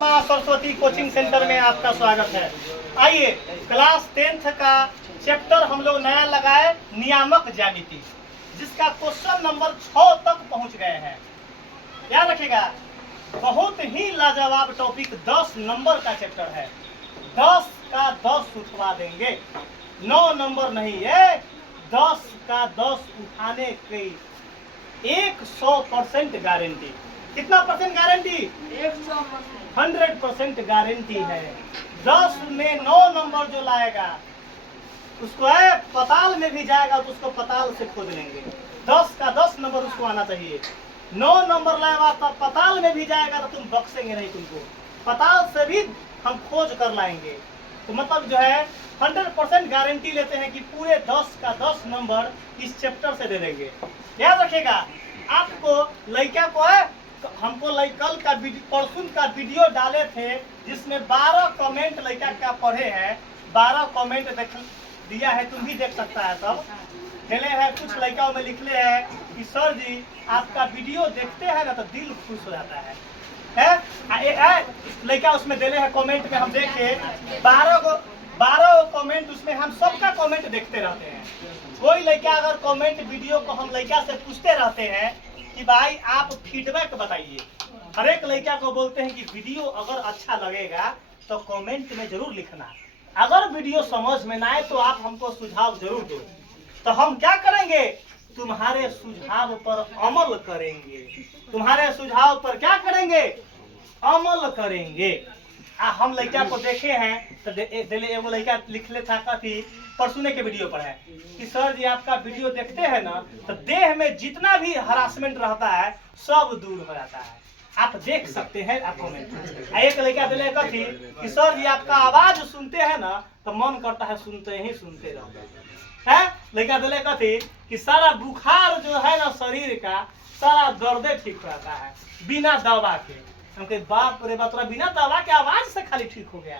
माँ Saraswati coaching centre में आपका स्वागत है। आइए क्लास 10th का चैप्टर हम लोग नया लगाए नियामक ज्यामिति, जिसका क्वेश्चन नंबर 6 तक पहुंच गए हैं। याद रखिएगा, बहुत ही लाजवाब टॉपिक 10 नंबर का चैप्टर है। 10 का 10 उठवा देंगे, 9 नंबर नहीं है, 10 का 10 उठाने की 100% गारंटी। कितना परसेंट गारंटी? 100% गारंटी है। 10 में 9 नंबर जो लाएगा उसको है पताल में भी जाएगा तो उसको पताल से खोज लेंगे। 10 का 10 नंबर उसको आना चाहिए। 9 नंबर लाएगा तो पताल में भी जाएगा तो तुम बख्शेंगे नहीं, तुमको पताल से भी हम खोज कर लाएंगे। तो मतलब जो है 100% गारंटी लेते हैं कि पूरे 10 का 10 नंबर इस चैप्टर से दे देंगे। याद रखिएगा, आपको लड़का को है, हमको कल का परसों का वीडियो डाले थे जिसमें 12 कमेंट लड़का का पढ़े हैं। 12 कमेंट दिया है, तुम भी देख सकता है। सब खेले हैं, कुछ लड़का में लिखले है कि सर जी आपका वीडियो देखते हैं ना तो दिल खुश हो जाता है। लड़का उसमें देले है कमेंट में, हम देखे 12 कमेंट, उसमें हम सबका कमेंट देखते रहते हैं। कोई लड़का अगर कमेंट वीडियो को हम लड़का से पूछते रहते हैं कि भाई आप फीडबैक बताइए। हर एक लड़का को बोलते हैं कि वीडियो अगर अच्छा लगेगा तो कमेंट में जरूर लिखना, अगर वीडियो समझ में ना आए तो आप हमको सुझाव जरूर दो। तो हम क्या करेंगे, तुम्हारे सुझाव पर अमल करेंगे। तुम्हारे सुझाव पर क्या करेंगे? अमल करेंगे। हम लड़का को देखे हैं तो एगो लड़का लिखले था कथी, परसुने के वीडियो पर है कि सर जी आपका वीडियो देखते हैं ना तो देह में जितना भी हरासमेंट रहता है सब दूर हो जाता है। आप देख सकते हैं। आप कमेंट एक लड़का दिले कथी कि सर जी आपका आवाज सुनते हैं ना तो मन करता है सुनते ही सुनते रहो है। लड़का दिले कथी कि सारा बुखार जो है ना शरीर का सारा दर्द ठीक हो जाता है बिना दवा के। हमके बाप रे बाप, बिना दवा के आवाज से खाली ठीक हो गया।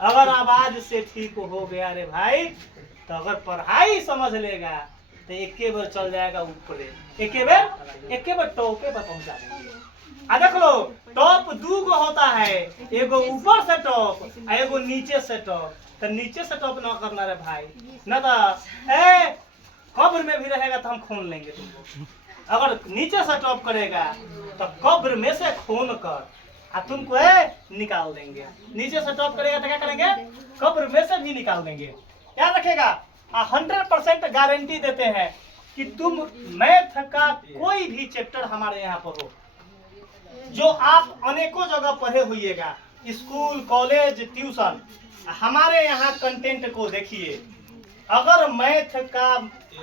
अगर आवाज से ठीक हो गया रे भाई, तो अगर पढ़ाई समझ लेगा तो एक बार चल जाएगा ऊपर, एक बार टॉपे पर पहुंचा देंगे। देख लो, टॉप 2 गो होता है, एगो ऊपर से टॉप और एगो नीचे से टॉप। तो नीचे से टॉप ना करना रे भाई, ना तो कब्र में भी रहेगा तो हम खून लेंगे तुमको। अगर नीचे से टॉप करेगा तो कब्र में से खून कर तुमको निकाल देंगे। नीचे से टॉप करेगा तो क्या करेंगे? कब्र में से भी निकाल देंगे। याद रखेगा, 100% गारंटी देते हैं कि तुम मैथ का कोई भी चैप्टर हमारे यहाँ पर हो जो आप अनेकों जगह पढ़े हुईएगा, स्कूल कॉलेज ट्यूशन, हमारे यहाँ कंटेंट को देखिए। अगर मैथ का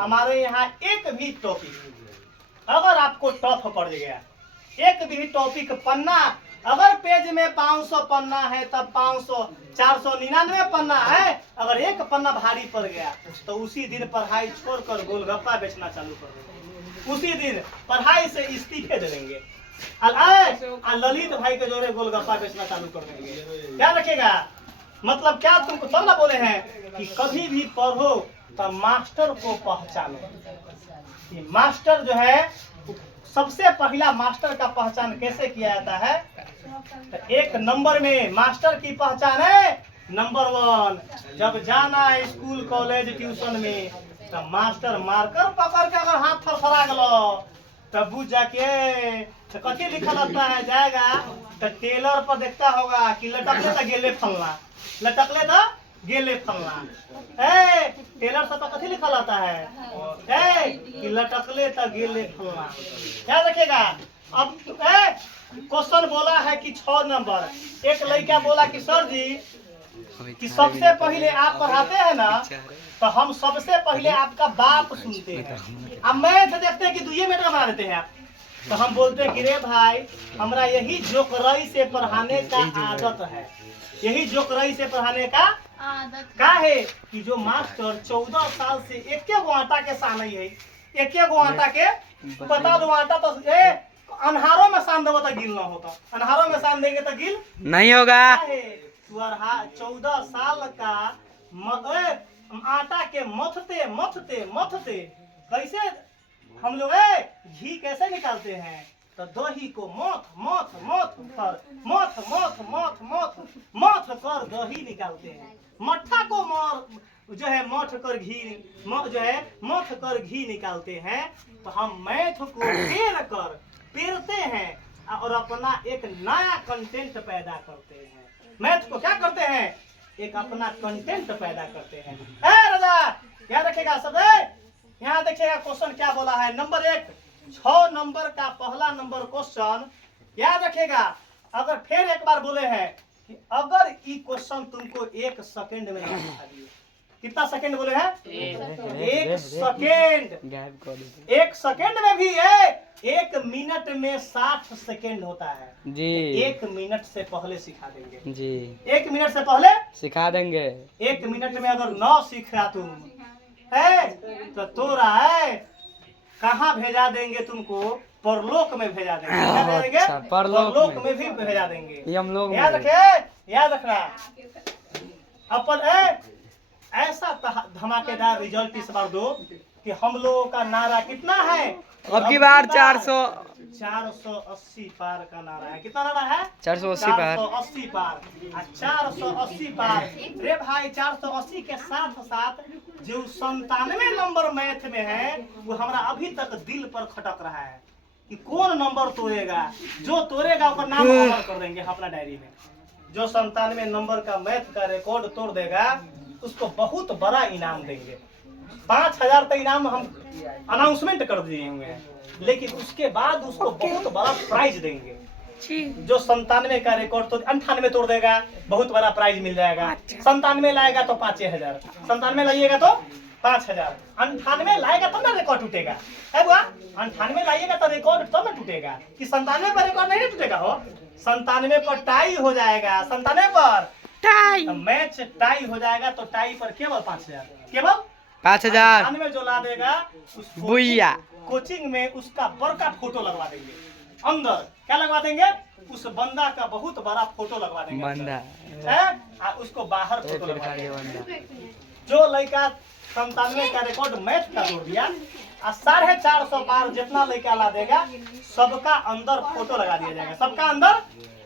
हमारे यहाँ एक भी टॉपिक अगर आपको टफ पड़ गया, एक भी टॉपिक पन्ना अगर पेज में 500 पन्ना है तब 499 पन्ना है, अगर एक पन्ना भारी पड़ गया तो उसी दिन पढ़ाई छोड़कर गोलगप्पा बेचना चालू कर देंगे। उसी दिन पढ़ाई से इस्तीफे दे देंगे। ललित भाई के जोड़े गोलगप्पा बेचना चालू कर देंगे। क्या रखेगा? मतलब क्या तुमको तब ना बोले हैं कि कभी भी पढ़ो तो मास्टर को पहचानो। ये मास्टर जो है, सबसे पहला मास्टर का पहचान कैसे किया जाता है? तो एक नंबर में मास्टर की पहचान है नंबर 1। जब जाना है स्कूल कॉलेज ट्यूशन में तो मास्टर मारकर पकड़ के अगर हाथ फरफरा गलो तब बुझ जाके तो कथी लिखा रहता है जाएगा तो टेलर पर देखता होगा कि लटकले तो गेले फलना, लटकले तो गेले फलना। टेलर से तो कथी लिखा रहता है कि लटकले तो गेले फलना। क्या रखेगा? अब क्वेश्चन बोला है कि 6 नंबर, एक लड़का बोला कि सर जी कि सबसे पहले आप पढ़ाते हैं ना तो हम सबसे पहले आपका बात सुनते हैं। अब मैथ देखते हैं कि 2 मिनट का बना देते हैं आप, तो हम बोलते हैं कि रे भाई हमरा यही जोकराई से पढ़ाने का आदत है, यही जोकराई से पढ़ाने का का है कि जो मास्टर 14 साल से एक गो आटा के सान है, एक गो आटा के बता दो आटा तो अनहारों में सान देवो तो गिल ना होता, अनहारों में सान देंगे तो गिल नहीं होगा। 14 साल का आटा के मथते मथते मथते कैसे हम लोग घी कैसे निकालते हैं? तो दही को मथ मथ मथ मथ मथ मथ दही निकालते हैं, मट्ठा को जो है मठ कर घी जो है मथ कर घी निकालते हैं, तो हम मैथ को पेरते हैं और अपना एक नया कंटेंट पैदा करते हैं। मैथ को क्या करते हैं? एक अपना कंटेंट पैदा करते हैं। राजा याद रखेगा सब, यहाँ देखिएगा क्वेश्चन क्या बोला है। नंबर 1, 6 नंबर का पहला नंबर क्वेश्चन याद रखेगा। अगर फिर एक बार बोले हैं कि अगर ये क्वेश्चन तुमको 1 सेकंड में नहीं बता दिए, कितना सेकंड बोले हैं? 1 सेकंड। 1 सेकंड में भी है, 1 मिनट में 60 सेकंड होता है जी। 1 मिनट से पहले सिखा देंगे जी। 1 मिनट से पहले सिखा देंगे। 1 मिनट में अगर 9 सीखा तुम है तो तोरा है कहाँ भेजा देंगे तुमको? परलोक में भेजा देंगे। क्या भेजेंगे? अच्छा, परलोक में भी भेजा देंगे। हम लोग याद रखे, याद रखना। अपन ऐसा धमाकेदार रिजल्ट इस बार दो कि हम लोगों का नारा कितना है? अब की बार 480 पार का नारा है। कितना नारा है? 480 पार। 480 पार। 480 पार। रे भाई 480 के साथ साथ जो 97 नंबर मैथ में है वो हमारा अभी तक दिल पर खटक रहा है कि कौन नंबर तोड़ेगा। जो तोड़ेगा उसका नाम अमर कर देंगे अपना डायरी में। जो 97 नंबर का मैथ का रिकॉर्ड तोड़ देगा उसको बहुत बड़ा इनाम देंगे। 5000 का इनाम हम अनाउंसमेंट कर दिए हुए हैं, लेकिन उसके बाद उसको बहुत बड़ा प्राइज देंगे। जो 97 का रिकॉर्ड तो 98 तोड़ देगा, बहुत बड़ा प्राइज मिल जाएगा। 97 लाएगा तो 5000, 97 लाइएगा तो 5000, 98 लाएगा तब ना रिकॉर्ड टूटेगा। है बुआ? 98 लाइएगा तो रिकॉर्ड तब ना टूटेगा कि 97 पर रिकॉर्ड नहीं टूटेगा। हो 97 पर टाई हो जाएगा। 97 पर टाई तो मैच टाई हो जाएगा तो टाई पर केवल 5000, केवल 5000। 98 जो ला देगा उसको कोचिंग में उसका बड़का फोटो लगवा देंगे। अंदर क्या लगवा देंगे? उस बंदा का बहुत बड़ा फोटो लगवा देंगे बंदा है, उसको बाहर फोटो लगवा देंगे। जो लड़का 97 का रिकॉर्ड मैथ का तोड़ दिया 450 बार जितना लड़का ला देगा सबका अंदर फोटो लगा दिया जाएगा। सबका अंदर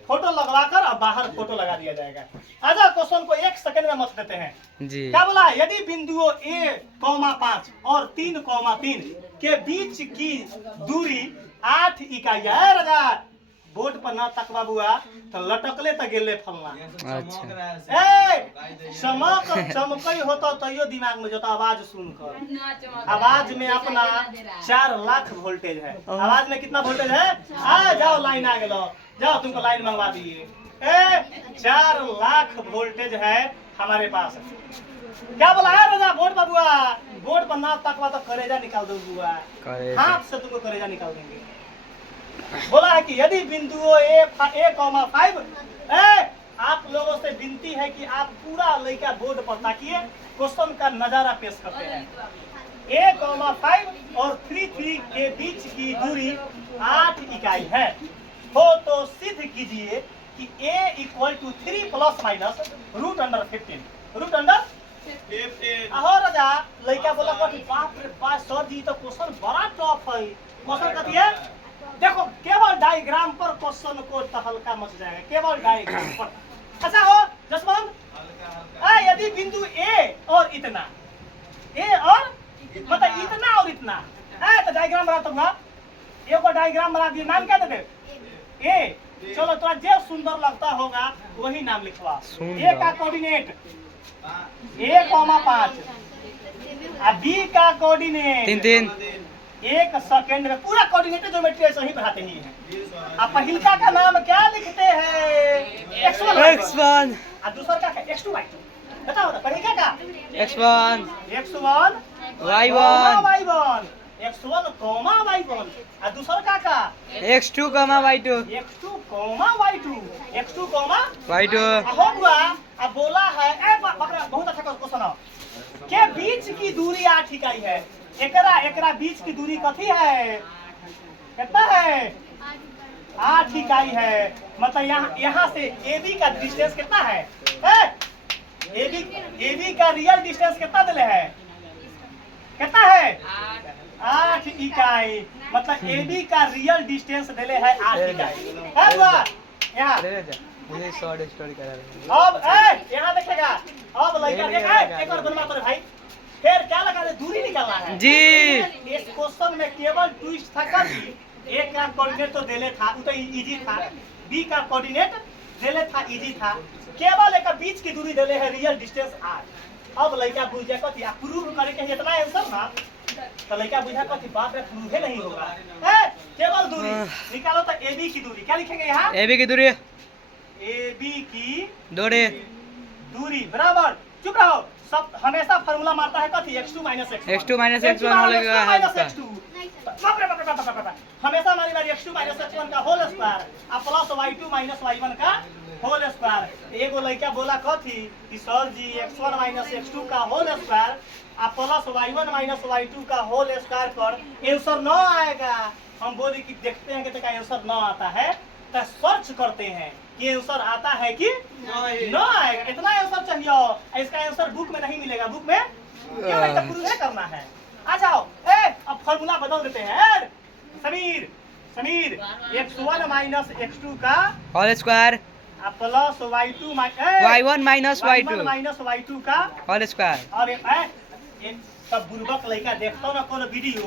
फोटो लगवाकर और बाहर फोटो लगा दिया जाएगा। आजा क्वेश्चन को 1 सेकंड में मत देते हैं जी। क्या बोला? यदि बिंदुओं A,5 और 3,3 के बीच की दूरी 8 इकाई है। राजा बोर्ड पर ना तक बाबुआ तो लटकले तो गेले फलना। अच्छा चमकई होता तो यो दिमाग में जोता आवाज सुनकर। आवाज में अपना 4 लाख वोल्टेज है। आवाज में कितना वोल्टेज है? आ जाओ लाइन आ गलो, जाओ तुमको लाइन मंगवा दिए। 4 लाख वोल्टेज है हमारे पास। क्या बोला है राजा? बोर्ड बाबुआ बोर्ड पर ना तकवा तो करेजा निकाल दो बुआ, हाथ से तुमको करेजा निकाल देंगे। बोला है कि यदि बिंदुओं A,5 आप लोगों से विनती है कि आप पूरा लड़का बोर्ड पर ताकिए, क्वेश्चन का नजारा पेश करते हैं। A,5 और 3,3 के बीच की दूरी 8 इकाई है। हो तो सिद्ध कीजिए कि A = 3 ± √15। √15 आहो राजा लड़का बोला बाप रे बाप सर जी तो क्वेश्चन बड़ा टफ है। क्वेश्चन कथी है? देखो केवल डायग्राम पर क्वेश्चन को तहलका मच जाएगा, केवल डायग्राम पर। अच्छा हो जसवंत, यदि बिंदु A और इतना A और मतलब इतना और इतना तो डायग्राम बना दूंगा। एक और डायग्राम बना दिए, नाम क्या देते? A। चलो तो जो सुंदर लगता होगा वही नाम लिखवा। A का कोऑर्डिनेट A,5 और B का कोऑर्डिनेट 3 1 सेकंड में पूरा कोऑर्डिनेट ज्योमेट्री ऐसे ही बढ़ाते ही हैं। आप पहिलका का नाम क्या लिखते हैं? x1 और दूसरा का x2 y2। बताओ ना पहिलका का x1 y1 x1, y1 और दूसरा का x2, y2 हो गया। अब बोला है बहुत अच्छा क्वेश्चन है के बीच की दूरी 8 इकाई है। एकरा बीच की दूरी कथी है? कितना है? 8 इकाई है। मतलब यहाँ से AB का डिस्टेंस कितना है? AB का रियल डिस्टेंस कितना दिले है? कितना है? 8 इकाई। मतलब AB का रियल डिस्टेंस दिले है 8 इकाई। है बुआ यहाँ मुझे शॉर्ट स्टोरी करा रहे अब यहाँ देखेगा, अब लड़का देखा एक बार बनवा तो भाई, फिर क्या लगा दे, दूरी निकालना है जी। इस क्वेश्चन में केवल ट्विस्ट था कभी, ए का कोऑर्डिनेट तो देले था, वो तो इजी था, बी का कोऑर्डिनेट देले था, इजी था, केवल एक बीच की दूरी देले है रियल डिस्टेंस r। अब लड़का बुझ जाए कथी प्रूव करे के इतना आंसर ना, तो लड़का बुझा कथी बात में प्रूव नहीं होगा, केवल दूरी निकालो तो ab की दूरी क्या लिखेंगे यहाँ, AB की दूरी, ab की दूरी बराबर, चुप रहो, सब हमेशा फार्मूला मारता है कथी x2 x1 x2 minus x1 होगा हमेशा मारी बारी x2 x1 का होल स्क्वायर और प्लस y2 y1 का होल स्क्वायर। एगो लड़का बोला कथी कि सर जी x1 x2 का होल स्क्वायर और प्लस y1 y2 का होल स्क्वायर कर आंसर न आएगा। हम बोले कि देखते हैं कि तो आंसर न आता है तो सर्च करते हैं कि आंसर आता है कि न आएगा, इतना आंसर चाहिए, इसका आंसर बुक में नहीं मिलेगा, बुक में क्यों नहीं, तो प्रूव करना है। आ जाओ अब फॉर्मूला बदल देते हैं, समीर x1 x2 का whole square plus y1 y2 का होल स्क्वायर। और सब बुर्बक लड़का देखता ना कोनो वीडियो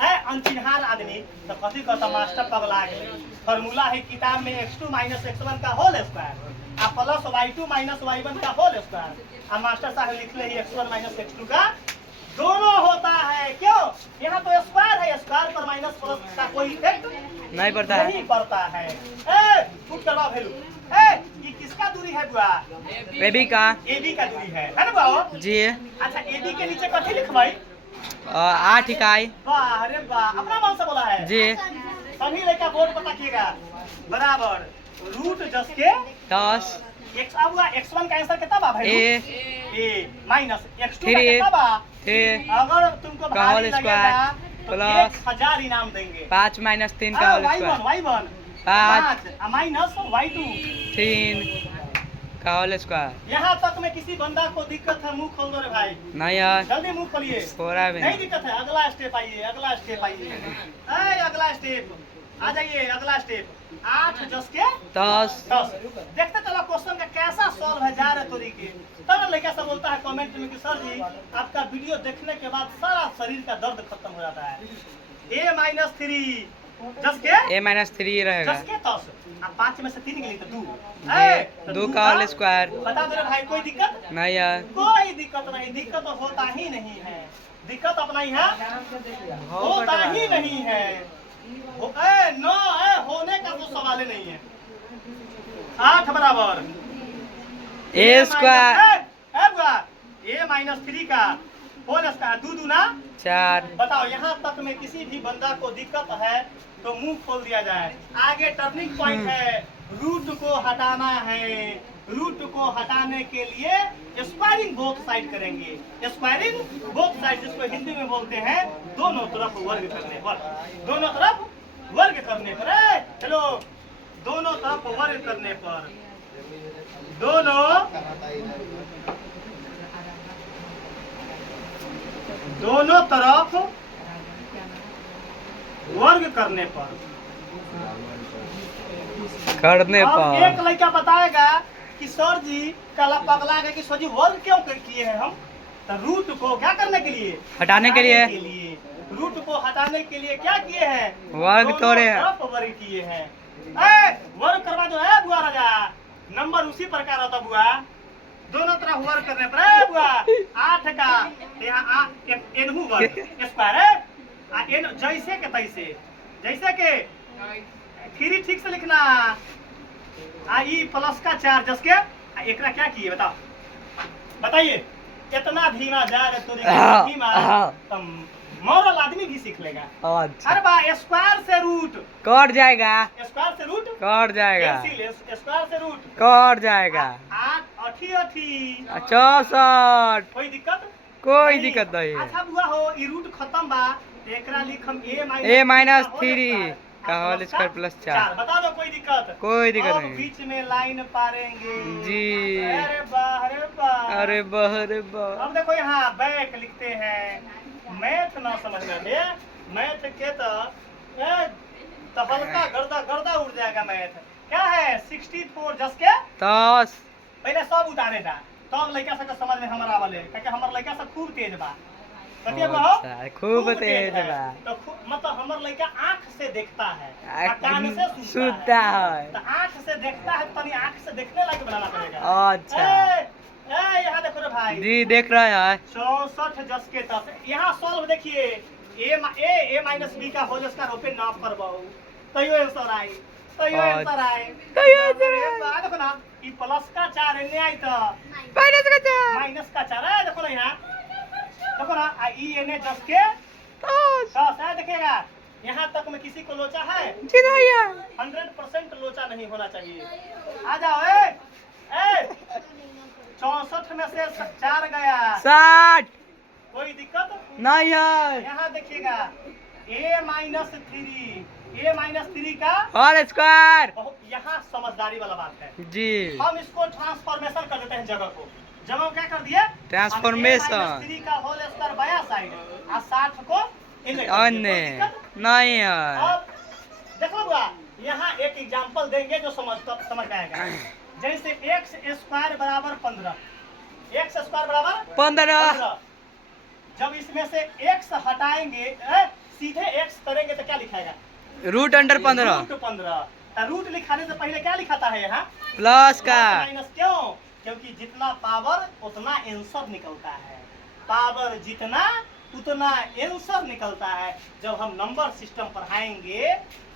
है अनचिन्हार आदमी तो कथी कहता मास्टर पगला गेले, फार्मूला है किताब में x2 x1 का होल स्क्वायर आ प्लस y2 y1 का होल स्क्वायर आ मास्टर साहब लिखले ही x1 x2 का दोनों होता है। क्यों, यहाँ तो स्क्वायर है, स्क्वायर पर माइनस प्लस का कोई इफेक्ट नहीं पड़ता है। फुट करवा वैल्यू ये किसका दूरी है बुआ, AB का दूरी है ना बुआ जी। अच्छा AB के नीचे कथी लिखवाई, 8 इकाई। वाह अरे वाह, अपना मन से बोला है जी। सभी लड़का बोर्ड पर ताकिएगा, बराबर रूट जस के 10 x हुआ x1 का आंसर कितना बा भाई, a माइनस x2 का कितना बा, अगर तुमको भारी लगेगा तो 1000 इनाम देंगे। 5 माइनस 3 का whole square, y1 5 minus y2 3 का होल स्क्वायर। यहाँ तक में किसी बंदा को दिक्कत है मुंह खोल दो रे भाई, नहीं यार जल्दी मुंह खोलिए, थोड़ा भी नहीं दिक्कत है। अगला स्टेप आइए, अगला स्टेप आ जाइए, अगला स्टेप 8 जस के 10। देखते चलो क्वेश्चन का कैसा सॉल्व है जा रहे तरीके। तब लड़का सब बोलता है कमेंट में कि सर जी आपका वीडियो देखने के बाद सारा शरीर का दर्द खत्म हो जाता है। a माइनस 3 जस के a माइनस 3 रहेगा, 10 के 10 अब 5 में से 3 निकली तो 2 2 का होल स्क्वायर। बता दो भाई कोई दिक्कत नहीं यार, कोई दिक्कत नहीं, दिक्कत तो होता ही नहीं है, दिक्कत अपना ही है होता ही नहीं है, होने का तो सवाल ही नहीं है। 8 बराबर a स्क्वायर a माइनस 3 का होल स्क्वायर 2 दूना 4। बताओ यहाँ तक में किसी भी बंदा को दिक्कत है तो मुंह खोल दिया जाए। आगे टर्निंग पॉइंट है, रूट को हटाना है, रूट को हटाने के लिए स्क्वायरिंग बोथ साइड करेंगे। स्क्वायरिंग बोथ साइड जिसको हिंदी में बोलते हैं दोनों तरफ वर्ग करने पर, दोनों तरफ वर्ग करने पर, चलो दोनों तरफ वर्ग करने पर, दोनों तरफ वर्ग करने पर एक लड़का बताएगा कि सर जी कल पगला गए कि सर जी वर्ग क्यों किए हैं हम, तो रूट को क्या करने के लिए, हटाने के लिए, रूट को हटाने के लिए क्या किए हैं, वर्ग तोड़े हैं, वर्ग किए हैं। वर्ग करवा जो है बुआ राजा नंबर उसी प्रकार होता बुआ, दोनों तरफ वर्ग करने पर बुआ 8 का यहाँ एनहू वर्ग स्क्वायर है, जैसे के तैसे, जैसे के 3 ठीक से लिखना, ई प्लस का 4 जस के एकरा क्या किए बताओ, बताइए इतना धीमा जा रहे तो धीमा मॉरल आदमी भी सीख लेगा। अरे बा स्क्वायर से रूट कट जाएगा, स्क्वायर से रूट कट जाएगा, स्क्वायर से रूट कट जाएगा, 8 64। कोई दिक्कत नहीं। अच्छा बुआ हो ई रूट खत्म बा एकरा लिखम a माइनस 3 का होल स्क्वायर प्लस 4। बता दो कोई दिक्कत नहीं, बीच में लाइन पारेंगे जी। अरे वाह अरे वाह अब देखो यहाँ बैक लिखते हैं, मैथ ना समझ में मैथ के तो हल्का गर्दा उड़ जाएगा मैथ, क्या है 64 जस के 10 पहले सब उतारे था तब लड़का सबके समझ में हमारा वाले क्योंकि हमर लड़का सब खूब तेज बा बतिया बहो अच्छा, खूब तेज है। बा। तो मतलब हमर लड़का आंख से देखता है आँख और कान से सुनता है। तो आंख से देखता है तनी आंख से देखने लायक बनाना पड़ेगा। अच्छा ए यहाँ देखो रे भाई जी देख रहे हैं 64 जस के 10 यहाँ सॉल्व देखिए ए माइनस बी का होल स्क्वायर ओपन नाप करबाओ तैयो आंसर आई तैयो आंसर आए तैयो आंसर आए। आ देखो ना ई प्लस का 4 एने आई तो माइनस का 4 है देखो ना यहाँ देखो ना ई एने 10 के 10 है देखिएगा यहाँ तक में किसी को लोचा है 100% लोचा नहीं होना चाहिए। आ जाओ ए 64 में से 4 गया 60 कोई दिक्कत नहीं है यहाँ देखिएगा a माइनस 3 का होल स्क्वायर यहाँ समझदारी वाला बात है जी हम इसको ट्रांसफॉर्मेशन कर देते हैं जगह क्या कर दिए ट्रांसफॉर्मेशन 3 का होल स्क्वायर बाया साइड और 60 को इन्हें कर दिए। अन्य कोई दिक्कत? नहीं है अब देखो बुआ यहाँ एक एग्जांपल देंगे जो समझ में आएगा जैसे x स्क्वायर बराबर 15 x स्क्वायर बराबर 15 जब इसमें से x हटाएंगे सीधे x करेंगे तो क्या लिखाएगा रूट अंडर 15 रूट 15 रूट लिखाने से पहले क्या लिखाता है यहाँ प्लस का माइनस क्यों क्योंकि जितना पावर उतना आंसर निकलता है पावर जितना उतना आंसर निकलता है। जब हम नंबर सिस्टम पढ़ाएंगे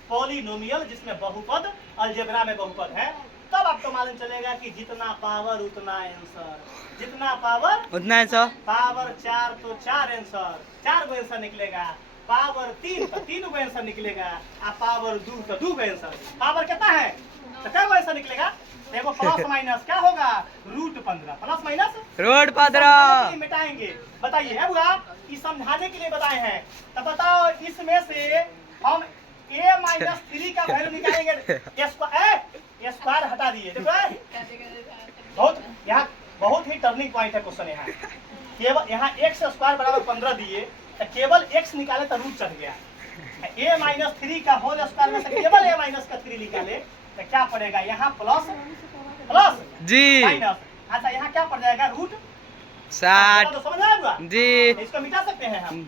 पॉलिनोमियल जिसमें बहुपद अलजेब्रा में बहुपद है तब आपको मालूम चलेगा कि जितना पावर उतना आंसर जितना पावर उतना है सर पावर 4 तो 4 आंसर 4 गो आंसर निकलेगा पावर 3 तो 3 गो आंसर निकलेगा और पावर 2 तो 2 गो आंसर पावर कितना है तो क्या गो आंसर निकलेगा देखो प्लस माइनस क्या होगा रूट 15 प्लस माइनस रूट 15 मिटाएंगे बताइए है बुआ ये समझाने के लिए बताए हैं तो बताओ इसमें से हम a माइनस 3 का वैल्यू निकालेंगे स्क्वायर हटा दिए देखो बहुत यहाँ बहुत ही टर्निंग पॉइंट है क्वेश्चन यहाँ केवल यहाँ x स्क्वायर बराबर 15 दिए तो केवल x निकाले तो रूट चढ़ गया a माइनस 3 का होल स्क्वायर में से केवल a माइनस का 3 निकाले तो क्या पड़ेगा यहाँ प्लस प्लस जी माइनस अच्छा यहाँ क्या पड़ जाएगा रूट 60 तो समझ आया जी इसको मिटा सकते हैं हम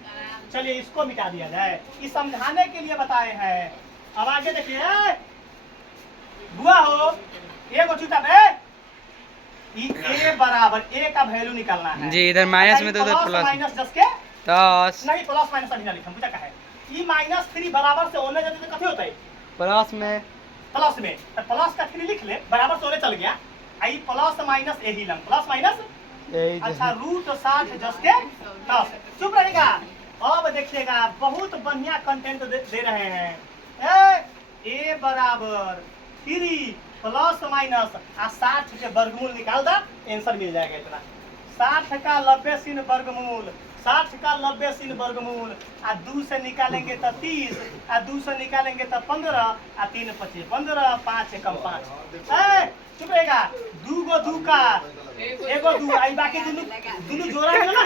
चलिए इसको मिटा दिया जाए ये समझाने के लिए बताए हैं। अब आगे देखिए बुआ हो ए को छूटा ए बराबर ए का वैल्यू निकालना है जी इधर माइनस में तो उधर प्लस माइनस 10 के 10 नहीं प्लस माइनस अभी ना लिखा पूछा का है ई माइनस 3 बराबर से होने जाते तो कथी होता है प्लस में तो प्लस का 3 लिख ले बराबर से होने चल गया आई प्लस माइनस यही लंग प्लस माइनस अच्छा रूट 60 10 के 10 चुप रहेगा। अब देखिएगा बहुत बढ़िया कंटेंट दे रहे हैं ए बराबर 3 प्लस माइनस 60 के वर्गमूल निकाल दा आंसर मिल जाएगा इतना 60 का 90 sin वर्गमूल 60 का 90 sin वर्गमूल 2 से निकालेंगे तो 30 2 से निकालेंगे तो 15 3 25 15 5 कम 5 चुप रहेगा 2 गो 2 का एगो 2 आई बाकी दोनों जोड़ा में ना हो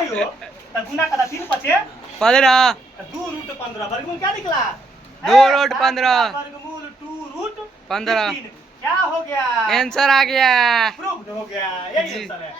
तो गुना करा 3 25 15 2 रूट 15 वर्गमूल क्या निकला 2 रूट 15 वर्गमूल 2 रूट 15 क्या हो गया आंसर आ गया प्रूव्ड हो गया यही जी। आंसर है।